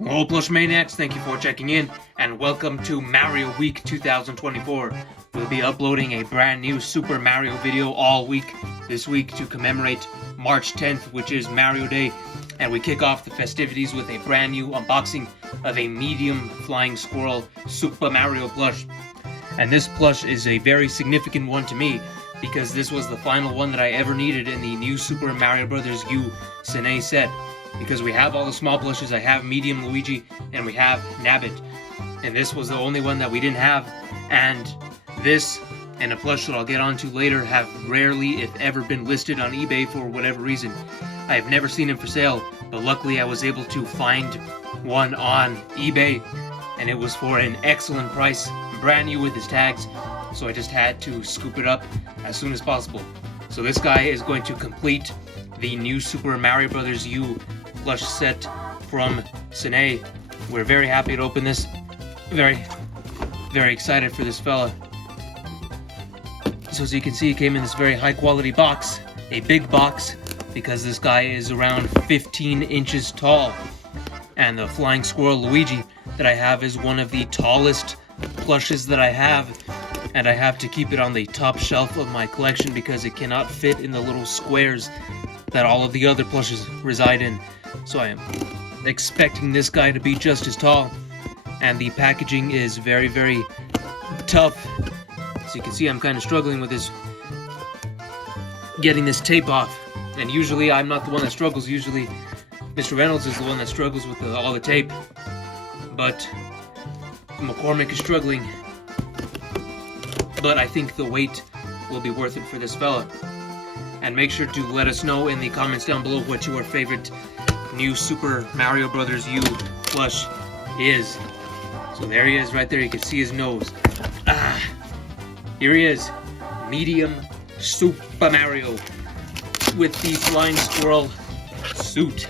Hello Plush Maniacs, thank you for checking in, and welcome to Mario Week 2024. We'll be uploading a brand new Super Mario video all week this week to commemorate March 10th, which is Mario Day, and we kick off the festivities with a brand new unboxing of a medium flying squirrel Super Mario plush. And this plush is a very significant one to me, because this was the final one that I ever needed in the new Super Mario Bros. U Cine set. Because we have all the small plushes, I have medium Luigi, and we have Nabbit. And this was the only one that we didn't have, and this and a plush that I'll get onto later have rarely, if ever, been listed on eBay for whatever reason. I have never seen them for sale, but luckily I was able to find one on eBay, and it was for an excellent price, brand new with his tags, so I just had to scoop it up as soon as possible. So this guy is going to complete the new Super Mario Bros. U plush set from Cine. We're very happy to open this. Very excited for this fella. So as you can see, it came in this very high quality box, a big box, because this guy is around 15 inches tall. And the flying squirrel Luigi that I have is one of the tallest plushes that I have, and I have to keep it on the top shelf of my collection because it cannot fit in the little squares that all of the other plushes reside in. So I am expecting this guy to be just as tall, and the packaging is very tough. As you can see, I'm kind of struggling with this, getting this tape off, and usually I'm not the one that struggles. Usually Mr. Reynolds is the one that struggles with all the tape, but McCormick is struggling. But I think the wait will be worth it for this fella. And make sure to let us know in the comments down below what your favorite new Super Mario Bros. U plush is. So there he is right there, you can see his nose. Here he is, medium Super Mario with the flying squirrel suit.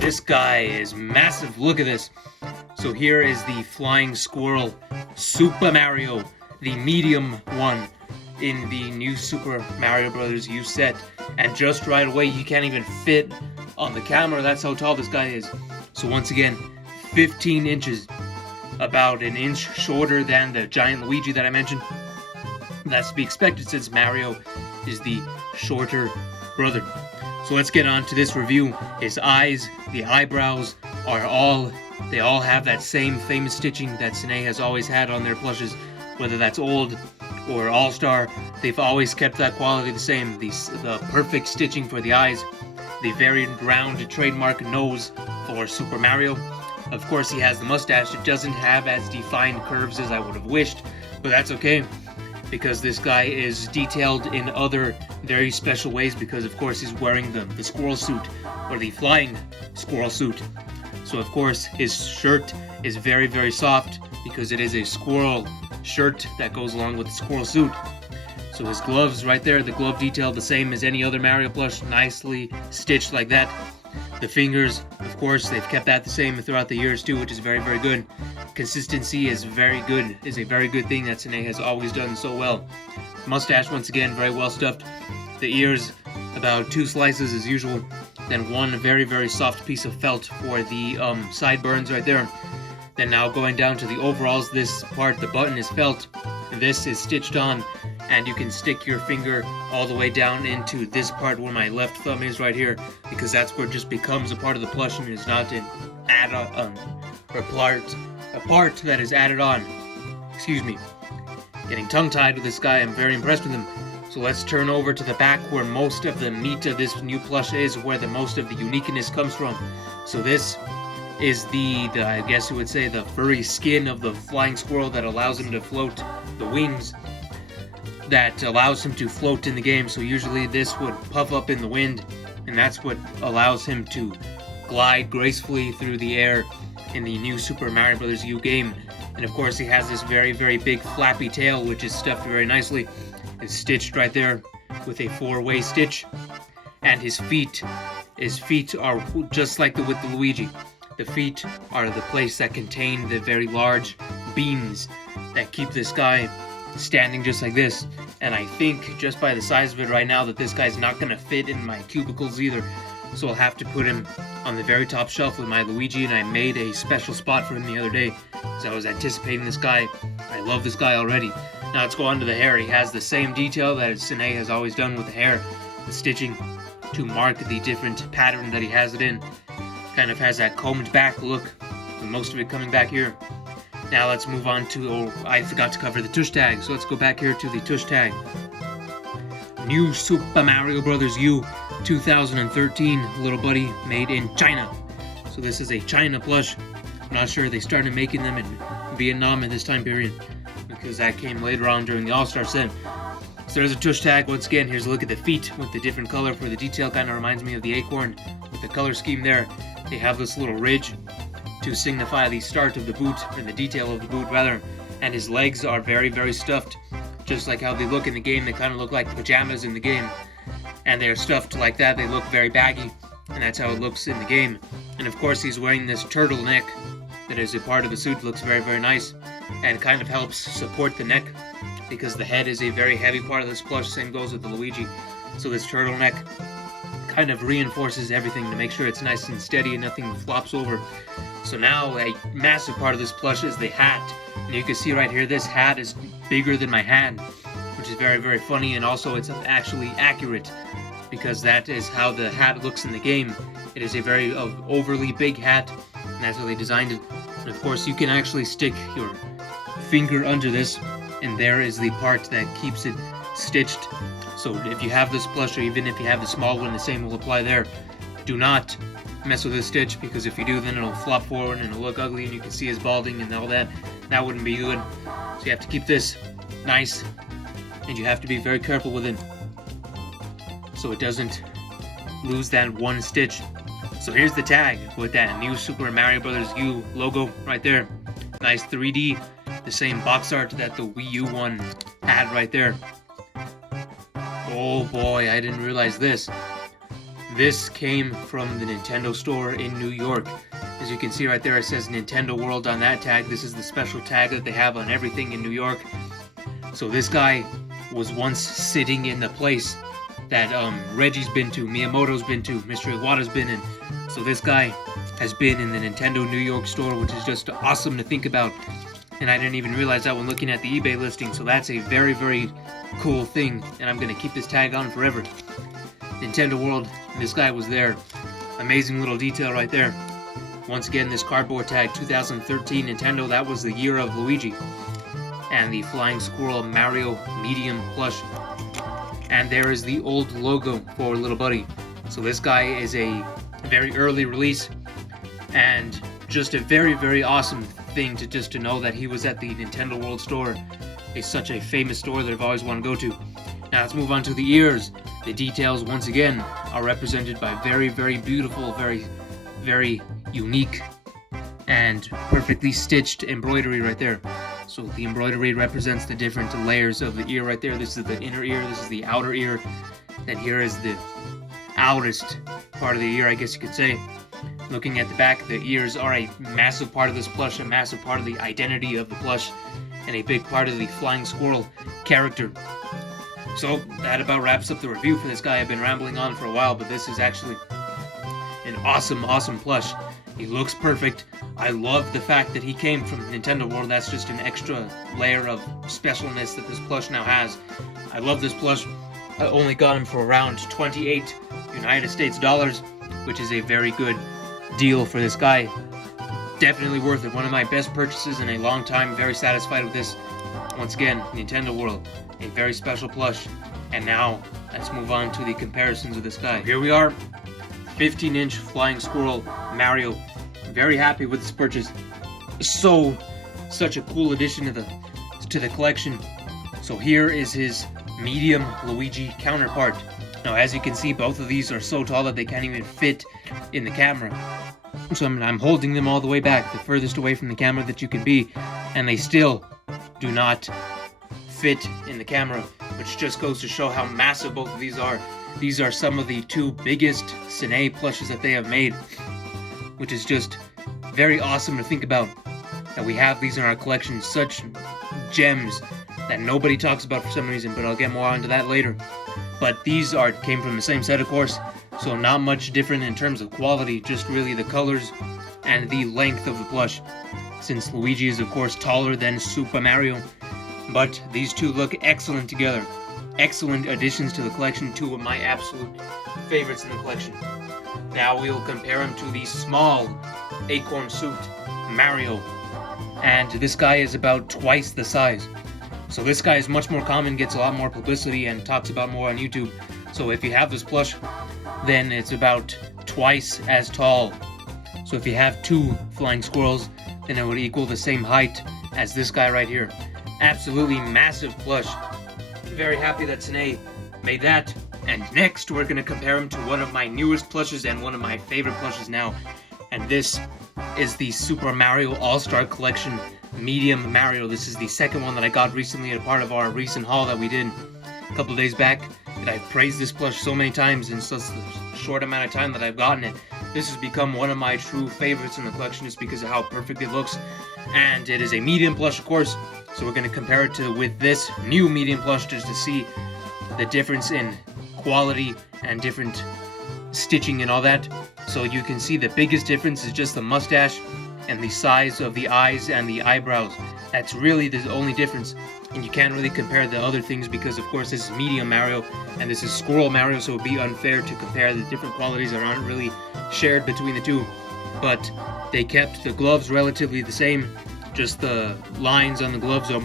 This guy is massive, look at this. So here is the flying squirrel Super Mario, the medium one in the new Super Mario Bros. U set. And just right away, you can't even fit on the camera, that's how tall this guy is. So once again, 15 inches, about an inch shorter than the giant Luigi that I mentioned. That's to be expected since Mario is the shorter brother. So let's get on to this review. His eyes, the eyebrows they all have that same famous stitching that Cine has always had on their plushes, whether that's old or all-star. They've always kept that quality the same. The perfect stitching for the eyes, the very round trademark nose for Super Mario. Of course, he has the mustache. It doesn't have as defined curves as I would have wished, but that's okay, because this guy is detailed in other very special ways, because of course he's wearing the squirrel suit, or the flying squirrel suit. So of course his shirt is very soft, because it is a squirrel shirt that goes along with the squirrel suit. So his gloves right there, the glove detail the same as any other Mario plush, nicely stitched like that. The fingers, of course, they've kept that the same throughout the years too, which is very good. Consistency is very good, is a very good thing that Cine has always done so well. Mustache, once again, very well stuffed. The ears, about 2 slices as usual. Then one very soft piece of felt for the sideburns right there. Then now going down to the overalls, this part, the button is felt. This is stitched on, and you can stick your finger all the way down into this part where my left thumb is right here, because that's where it just becomes a part of the plush and is not an add-on, or a part that is added on. Excuse me. Getting tongue-tied with this guy, I'm very impressed with him. So let's turn over to the back where most of the meat of this new plush is, where the most of the uniqueness comes from. So this is the I guess you would say, the furry skin of the flying squirrel that allows him to float, the wings that allows him to float in the game. So usually this would puff up in the wind, and that's what allows him to glide gracefully through the air in the new Super Mario Bros. U game. And of course he has this very big flappy tail, which is stuffed very nicely. It's stitched right there with a 4-way stitch. And his feet are just like with the Luigi. The feet are the place that contain the very large beams that keep this guy standing just like this. And I think just by the size of it right now that this guy's not gonna fit in my cubicles either. So I'll have to put him on the very top shelf with my Luigi, and I made a special spot for him the other day because I was anticipating this guy. I love this guy already. Now let's go on to the hair. He has the same detail that Sine has always done with the hair, the stitching to mark the different pattern that he has it in. Kind of has that combed back look, with most of it coming back here. Now let's move on to, oh, I forgot to cover the tush tag, so let's go back here to the tush tag. New Super Mario Bros. U 2013, little buddy, made in China. So this is a China plush. I'm not sure they started making them in Vietnam in this time period, because that came later on during the All-Star set. So there's a tush tag. Once again, here's a look at the feet with the different color for the detail. Kind of reminds me of the acorn with the color scheme there. They have this little ridge to signify the start of the boot, or the detail of the boot rather. And his legs are very, very stuffed, just like how they look in the game. They kind of look like pajamas in the game, and they're stuffed like that. They look very baggy, and that's how it looks in the game. And of course, he's wearing this turtleneck that is a part of the suit. Looks very, very nice, and kind of helps support the neck, because the head is a very heavy part of this plush. Same goes with the Luigi. So this turtleneck kind of reinforces everything to make sure it's nice and steady and nothing flops over. So now a massive part of this plush is the hat. And you can see right here, this hat is bigger than my hand, which is very, very funny, and also it's actually accurate, because that is how the hat looks in the game. It is a very overly big hat, and that's how they designed it. And of course, you can actually stick your finger under this, and there is the part that keeps it stitched. So if you have this plush, or even if you have the small one, the same will apply there. Do not mess with this stitch, because if you do, then it'll flop forward and it'll look ugly, and you can see his balding and all that. That wouldn't be good. So you have to keep this nice, and you have to be very careful with it so it doesn't lose that one stitch. So here's the tag with that new Super Mario Bros. U logo right there. Nice 3D, the same box art that the Wii U one had right there. Oh boy, I didn't realize this. This came from the Nintendo store in New York. As you can see right there, it says Nintendo World on that tag. This is the special tag that they have on everything in New York. So this guy was once sitting in the place that Reggie's been to, Miyamoto's been to, Mr. Iwata's been in. So this guy has been in the Nintendo New York store, which is just awesome to think about. And I didn't even realize that when looking at the eBay listing. So that's a very, very cool thing, and I'm going to keep this tag on forever. Nintendo World, this guy was there. Amazing little detail right there. Once again, this cardboard tag, 2013 Nintendo, that was the year of Luigi. And the Flying Squirrel Mario Medium plush. And there is the old logo for Little Buddy. So this guy is a very early release, and just a very, very awesome thing to know that he was at the Nintendo World store. It's such a famous store that I've always wanted to go to. Now let's move on to the ears. The details, once again, are represented by very, very beautiful, very, very unique and perfectly stitched embroidery right there. So the embroidery represents the different layers of the ear right there. This is the inner ear, this is the outer ear, and here is the outest part of the ear, I guess you could say. Looking at the back, the ears are a massive part of this plush, a massive part of the identity of the plush, and a big part of the Flying Squirrel character. So that about wraps up the review for this guy. I've been rambling on for a while, but this is actually an awesome, awesome plush. He looks perfect. I love the fact that he came from Nintendo World. That's just an extra layer of specialness that this plush now has. I love this plush. I only got him for around 28 United States dollars, which is a very good deal for this guy. Definitely worth it. One of my best purchases in a long time. Very satisfied with this. Once again, Nintendo World, a very special plush. And now let's move on to the comparisons of this guy. Here we are, 15-inch Flying Squirrel Mario. Very happy with this purchase. Such a cool addition to the collection. So here is his medium Luigi counterpart. Now, as you can see, both of these are so tall that they can't even fit in the camera. So I'm holding them all the way back, the furthest away from the camera that you can be, and they still do not fit in the camera, which just goes to show how massive both of these are. These are some of the two biggest Sine plushes that they have made, which is just very awesome to think about. that we have these in our collection, such gems that nobody talks about for some reason, but I'll get more onto that later. But these came from the same set, of course, so not much different in terms of quality, just really the colors and the length of the plush, since Luigi is of course taller than Super Mario. But these two look excellent together. Excellent additions to the collection, two of my absolute favorites in the collection. Now we'll compare him to the small acorn suit Mario, and this guy is about twice the size. So this guy is much more common, gets a lot more publicity, and talks about more on YouTube. So if you have this plush, then it's about twice as tall. So if you have two flying squirrels, then it would equal the same height as this guy right here. Absolutely massive plush. Very happy that Sine made that. And next we're going to compare him to one of my newest plushes and one of my favorite plushes now. And this is the Super Mario All-Star Collection Medium Mario. This is the second one that I got recently as part of our recent haul that we did a couple of days back. And I've praised this plush so many times in such a short amount of time that I've gotten it. This has become one of my true favorites in the collection just because of how perfect it looks. And it is a medium plush, of course. So we're going to compare it with this new medium plush just to see the difference in quality and different stitching and all that. So you can see the biggest difference is just the mustache and the size of the eyes and the eyebrows. That's really the only difference. And you can't really compare the other things because of course this is medium Mario and this is Squirrel Mario, so it would be unfair to compare the different qualities that aren't really shared between the two. But they kept the gloves relatively the same, just the lines on the gloves are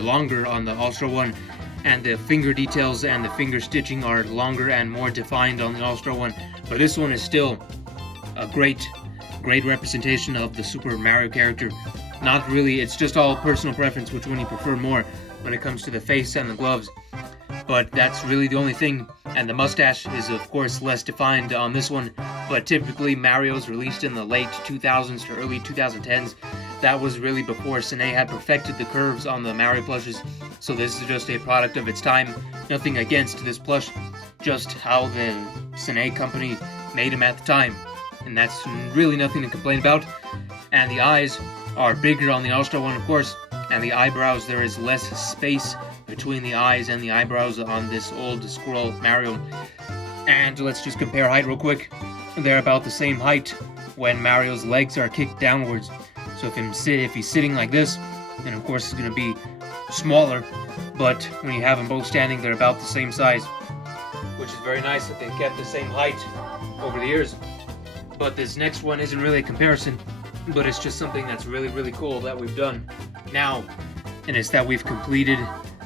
longer on the All-Star one, and the finger details and the finger stitching are longer and more defined on the All-Star one. But this one is still a great representation of the Super Mario character. Not really, it's just all personal preference which one you prefer more when it comes to the face and the gloves. But that's really the only thing. And the mustache is of course less defined on this one, but typically Mario's released in the late 2000s to early 2010s. That was really before Sine had perfected the curves on the Mario plushes, so this is just a product of its time. Nothing against this plush, just how the Sine company made him at the time. And that's really nothing to complain about. And the eyes are bigger on the All-Star one, of course, and the eyebrows, there is less space between the eyes and the eyebrows on this old Squirrel Mario. And let's just compare height real quick. They're about the same height when Mario's legs are kicked downwards. So if he's sitting like this, then of course it's going to be smaller, but when you have them both standing, they're about the same size, which is very nice that they kept the same height over the years. But this next one isn't really a comparison, but it's just something that's really cool that we've done now, and it's that we've completed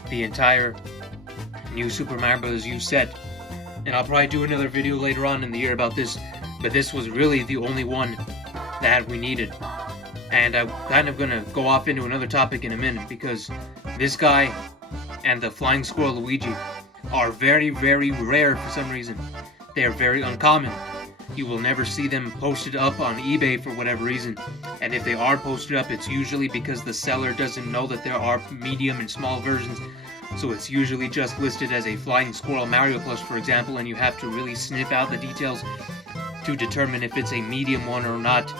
the entire new Super Mario Bros. U set. And I'll probably do another video later on in the year about this, but this was really the only one that we needed. And I'm kind of gonna go off into another topic in a minute, because this guy and the Flying Squirrel Luigi are very rare for some reason. They are very uncommon. You will never see them posted up on eBay for whatever reason. And if they are posted up, it's usually because the seller doesn't know that there are medium and small versions. So it's usually just listed as a Flying Squirrel Mario plush, for example, and you have to really sniff out the details to determine if it's a medium one or not.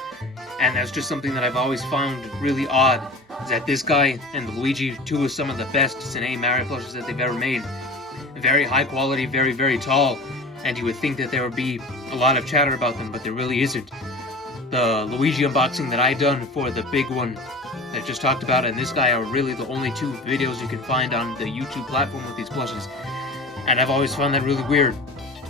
And that's just something that I've always found really odd, is that this guy and the Luigi, two of some of the best Sine Mario plushes that they've ever made. Very high quality, very tall, and you would think that there would be a lot of chatter about them, but there really isn't. The Luigi unboxing that I done for the big one that I just talked about and this guy are really the only two videos you can find on the YouTube platform with these plushes. And I've always found that really weird.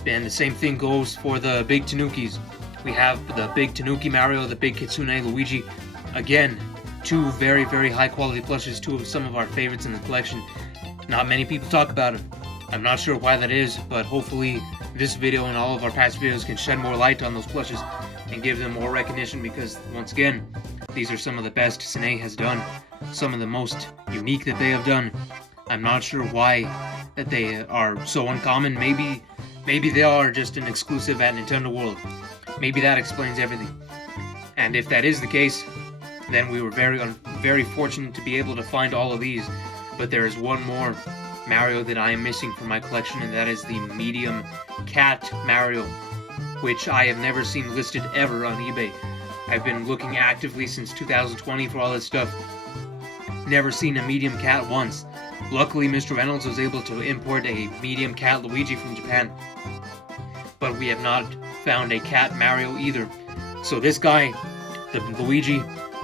And the same thing goes for the big Tanukis. We have the big Tanuki Mario, the big Kitsune Luigi. Again, two very high quality plushes, two of some of our favorites in the collection. Not many people talk about them. I'm not sure why that is, but hopefully this video and all of our past videos can shed more light on those plushes and give them more recognition, because once again, these are some of the best Sine has done, some of the most unique that they have done. I'm not sure why that they are so uncommon. Maybe they are just an exclusive at Nintendo World. Maybe that explains everything. And if that is the case, then we were very fortunate to be able to find all of these. But there is one more Mario that I am missing from my collection, and that is the medium cat Mario, which I have never seen listed ever on eBay. I've been looking actively since 2020 for all this stuff. Never seen a medium cat once. Luckily, Mr. Reynolds was able to import a medium cat Luigi from Japan. But we have not found a cat Mario either. So this guy, the Luigi,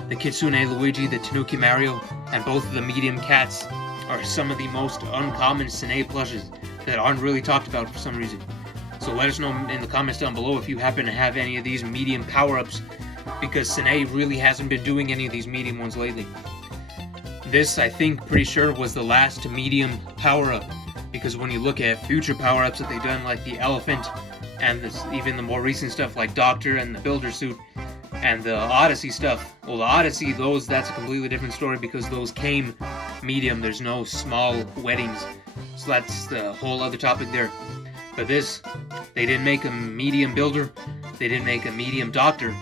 the Kitsune Luigi, the Tanuki Mario, and both of the medium cats are some of the most uncommon Sine plushes that aren't really talked about for some reason. So let us know in the comments down below if you happen to have any of these medium power-ups, because Sine really hasn't been doing any of these medium ones lately. This, I think, pretty sure was the last medium power-up, because when you look at future power-ups that they've done, like the elephant, and even the more recent stuff like Doctor and the Builder Suit, and the Odyssey stuff, well, the Odyssey, that's a completely different story because those came medium. There's no small weddings, so that's the whole other topic there. But this, they didn't make a medium Builder, they didn't make a medium Doctor,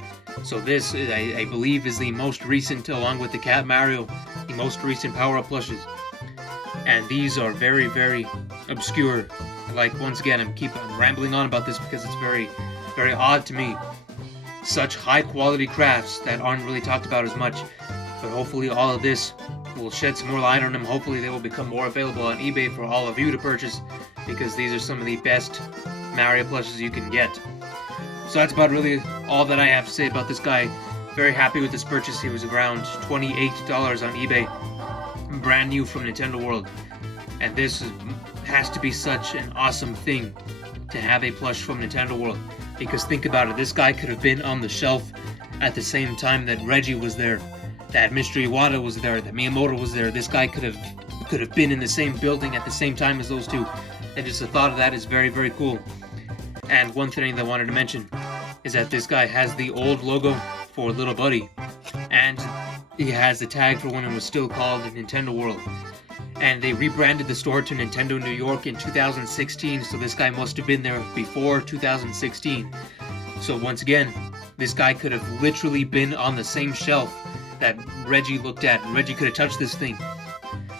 so this, I believe, is the most recent, along with the Cat Mario, the most recent power-up plushes. And these are very, very obscure. Like, once again, I'm rambling on about this because it's very, very odd to me. Such high-quality crafts that aren't really talked about as much. But hopefully all of this will shed some more light on them. Hopefully they will become more available on eBay for all of you to purchase, because these are some of the best Mario plushes you can get. So that's about really all that I have to say about this guy. Very happy with this purchase. He was around $28 on eBay. Brand new from Nintendo World. And this has to be such an awesome thing to have a plush from Nintendo World. Because think about it, this guy could have been on the shelf at the same time that Reggie was there, that Mr. Iwata was there, that Miyamoto was there. This guy could have been in the same building at the same time as those two. And just the thought of that is very, very cool. And one thing that I wanted to mention is that this guy has the old logo for Little Buddy, and he has the tag for when it was still called Nintendo World. And they rebranded the store to Nintendo New York in 2016, so this guy must have been there before 2016. So once again, this guy could have literally been on the same shelf that Reggie looked at. Reggie could have touched this thing.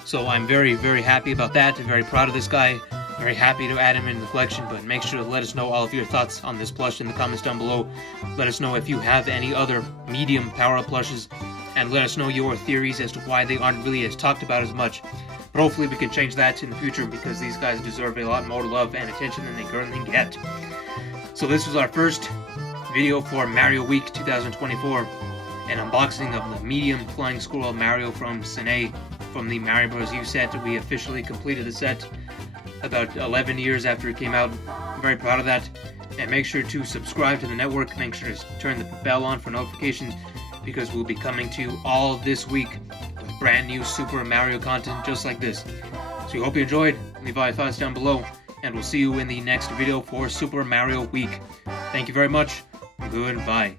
So I'm very, very happy about that. I'm very proud of this guy. Very happy to add him in the collection, but make sure to let us know all of your thoughts on this plush in the comments down below. Let us know if you have any other medium power-up plushes, and let us know your theories as to why they aren't really as talked about as much. But hopefully we can change that in the future, because these guys deserve a lot more love and attention than they currently get. So this was our first video for Mario Week 2024, an unboxing of the medium flying squirrel Mario from Sine from the Mario Bros. U set. We officially completed the set about 11 years after it came out. I'm very proud of that. And make sure to subscribe to the network. Make sure to turn the bell on for notifications, because we'll be coming to you all this week with brand new Super Mario content just like this. So we hope you enjoyed. Leave all your thoughts down below, and we'll see you in the next video for Super Mario Week. Thank you very much. Goodbye.